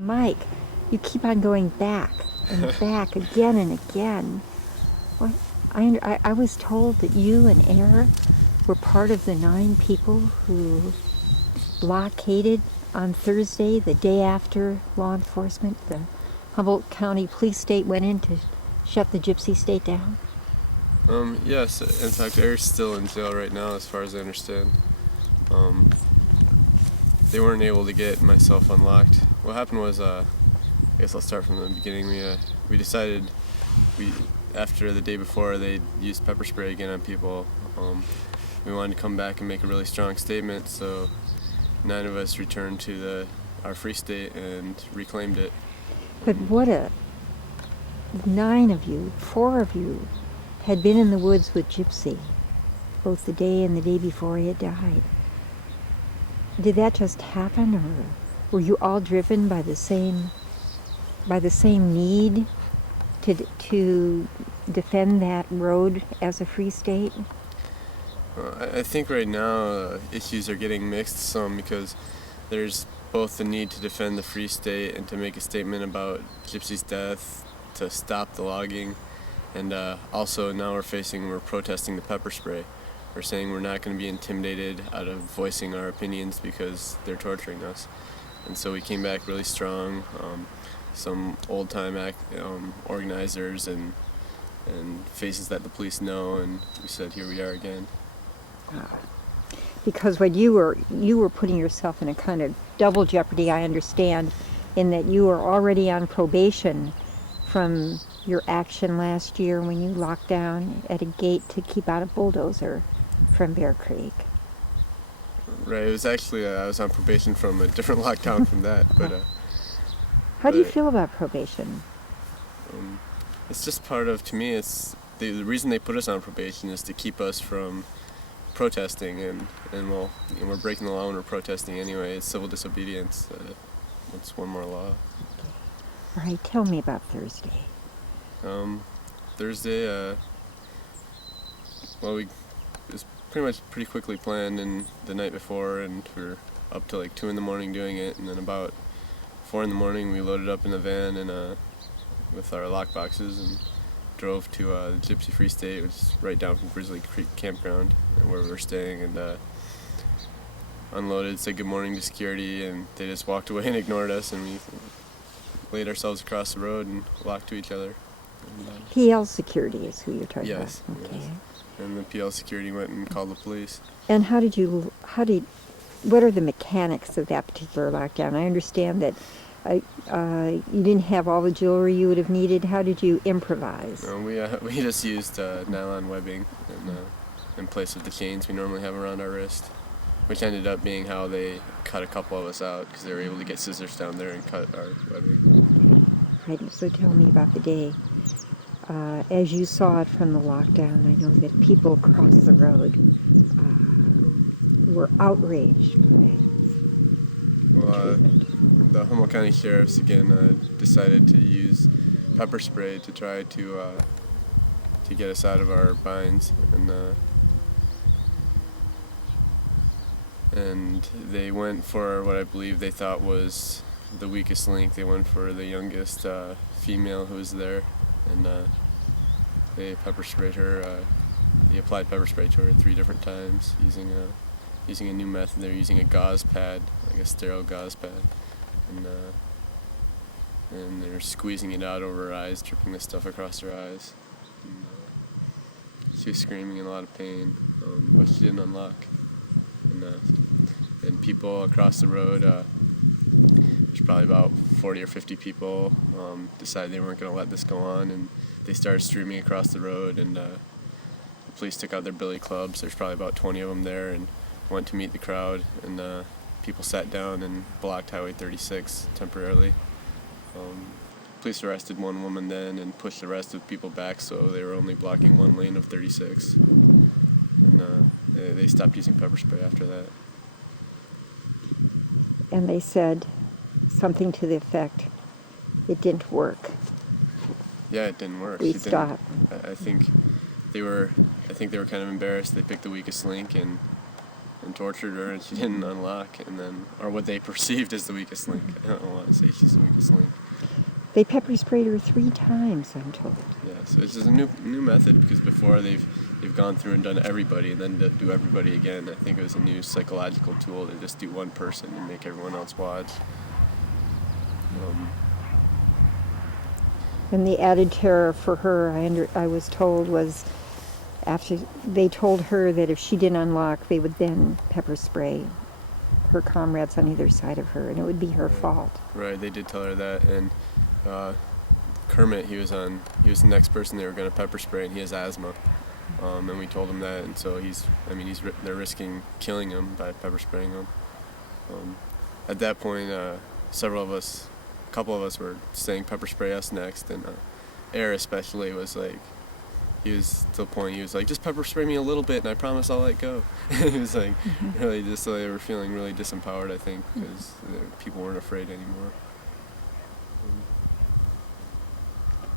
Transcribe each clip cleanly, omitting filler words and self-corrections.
Mike, you keep on going back and back again and again. What? I was told that you and Air were part of the 9 people who blockaded on Thursday, the day after law enforcement, the Humboldt County Police State went in to shut the Gypsy State down. Yes, in fact, Eric's still in jail right now, as far as I understand. They weren't able to get myself unlocked. What happened was, I guess I'll start from the beginning. We decided, after the day before they used pepper spray again on people, we wanted to come back and make a really strong statement, so 9 of us returned to our free state and reclaimed it. But 9 of you, 4 of you, had been in the woods with Gypsy, both the day and the day before he had died. Did that just happen, or were you all driven by the same need to defend that road as a free state? I think right now issues are getting mixed some, because there's both the need to defend the free state and to make a statement about Gypsy's death, to stop the logging, and also now we're protesting the pepper spray. We're saying we're not going to be intimidated out of voicing our opinions because they're torturing us. And so we came back really strong. Some old-time organizers and faces that the police know, and we said, here we are again. Because when you were putting yourself in a kind of double jeopardy, I understand, in that you were already on probation from your action last year when you locked down at a gate to keep out a bulldozer from Bear Creek. Right, it was actually, I was on probation from a different lockdown from that, but... How do you feel about probation? It's just part of, to me, it's the reason they put us on probation is to keep us from protesting, and we're breaking the law when we're protesting anyway. It's civil disobedience. It's one more law. All right, tell me about Thursday. Thursday, it was pretty quickly planned, and the night before, and we were up till like 2 a.m. doing it, and then about 4 a.m. we loaded up in the van and with our lock boxes and drove to the Gypsy Free State, which is right down from Grizzly Creek Campground, where we were staying, and unloaded, said good morning to security, and they just walked away and ignored us, and we laid ourselves across the road and walked to each other. And, PL security is who you're talking yes, about. Okay. Yes. And the PL security went and called the police. And what are the mechanics of that particular lockdown? I understand that you didn't have all the jewelry you would have needed. How did you improvise? We just used nylon webbing in place of the chains we normally have around our wrist, which ended up being how they cut a couple of us out, because they were able to get scissors down there and cut our webbing. Right, so tell me about the day. As you saw it from the lockdown, I know that people across the road were outraged by the Humboldt County Sheriffs again decided to use pepper spray to try to get us out of our binds, and they went for what I believe they thought was the weakest link. They went for the youngest female who was there, and they pepper sprayed her. They applied pepper spray to her 3 different times using a new method. They're using a gauze pad, like a sterile gauze pad, and they're squeezing it out over her eyes, dripping the stuff across her eyes. And, she was screaming in a lot of pain, but she didn't unlock. And people across the road, there's probably about 40 or 50 people, decided they weren't going to let this go on, and they started streaming across the road, and the police took out their billy clubs. There's probably about 20 of them there, and went to meet the crowd, and people sat down and blocked Highway 36 temporarily. Police arrested one woman then and pushed the rest of the people back, so they were only blocking one lane of 36. And they stopped using pepper spray after that. And they said something to the effect, it didn't work. Yeah, it didn't work. We stopped. I think they were kind of embarrassed. They picked the weakest link, and and tortured her, and she didn't unlock, and then, or what they perceived as the weakest link. I don't want to say she's the weakest link. They pepper sprayed her 3 times, I'm told. Yeah, so it's just a new method, because before they've gone through and done everybody and then do everybody again. I think it was a new psychological tool to just do one person and make everyone else watch. And the added terror for her, I was told, was after they told her that if she didn't unlock, they would then pepper spray her comrades on either side of her, and it would be her fault. Right, they did tell her that, and Kermit, he was the next person they were going to pepper spray, and he has asthma, and we told him that, and so they're risking killing him by pepper spraying him. At that point, a couple of us were saying pepper spray us next, and Air especially was like, he was to the point he was like, just pepper spray me a little bit and I promise I'll let go. He was like, really just so they were feeling really disempowered, I think, because people weren't afraid anymore.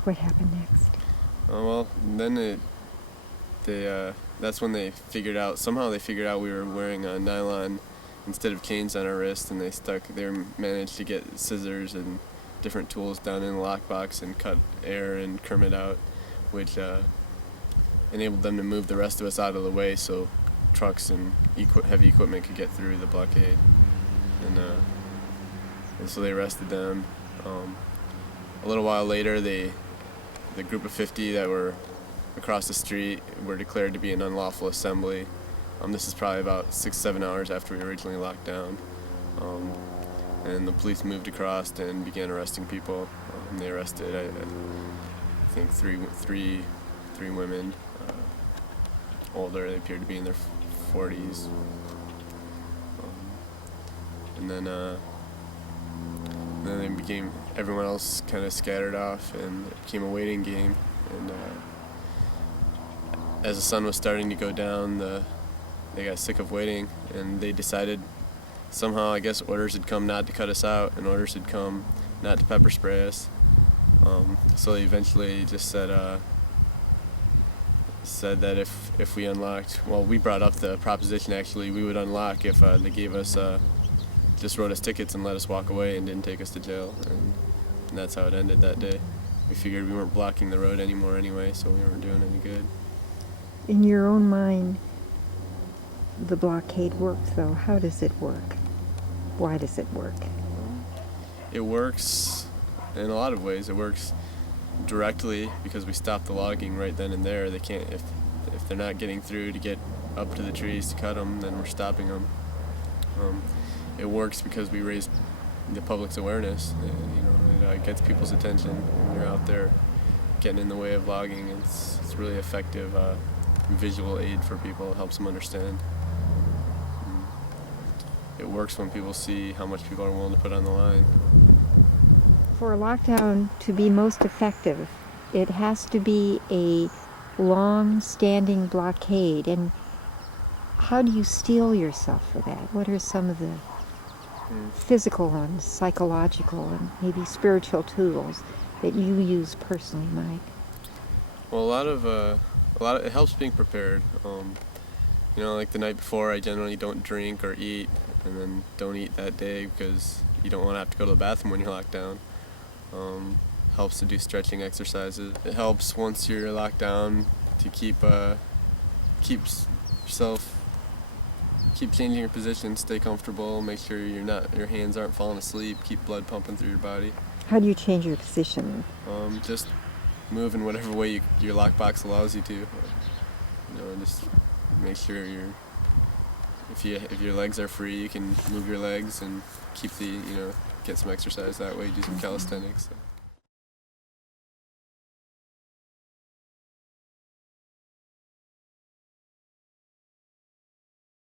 What happened next? Well, then that's when they figured out we were wearing a nylon instead of chains on our wrists, and they managed to get scissors and different tools down in the lockbox and cut Air and Kermit out, which enabled them to move the rest of us out of the way so trucks and heavy equipment could get through the blockade. And so they arrested them. A little while later, the group of 50 that were across the street were declared to be an unlawful assembly. This is probably about 6-7 hours after we originally locked down. And the police moved across and began arresting people. They arrested, I think, three women, older. They appeared to be in their 40s. And then everyone else kind of scattered off, and it became a waiting game. And as the sun was starting to go down, they got sick of waiting, and they decided somehow, I guess, orders had come not to cut us out, and orders had come not to pepper spray us. So they eventually just said that if we unlocked, well, we brought up the proposition actually we would unlock if they gave us just wrote us tickets and let us walk away and didn't take us to jail, and that's how it ended that day. We figured we weren't blocking the road anymore anyway, so we weren't doing any good. In your own mind, the blockade works, though. How does it work? Why does it work? It works in a lot of ways. It works directly because we stop the logging right then and there. They can't, if they're not getting through to get up to the trees to cut them, then we're stopping them. It works because we raise the public's awareness. It gets people's attention when you're out there getting in the way of logging. It's really effective visual aid for people. It helps them understand. It works when people see how much people are willing to put on the line. For a lockdown to be most effective, it has to be a long-standing blockade. And how do you steel yourself for that? What are some of the physical and psychological and maybe spiritual tools that you use personally, Mike? Well, a lot of it helps being prepared. Like the night before, I generally don't drink or eat, and then don't eat that day because you don't want to have to go to the bathroom when you're locked down. Helps to do stretching exercises. It helps once you're locked down to keep changing your position, stay comfortable, make sure your hands aren't falling asleep, keep blood pumping through your body. How do you change your position? Just move in whatever way your lockbox allows you to. Just make sure if your legs are free, you can move your legs and get some exercise that way, do some calisthenics. So.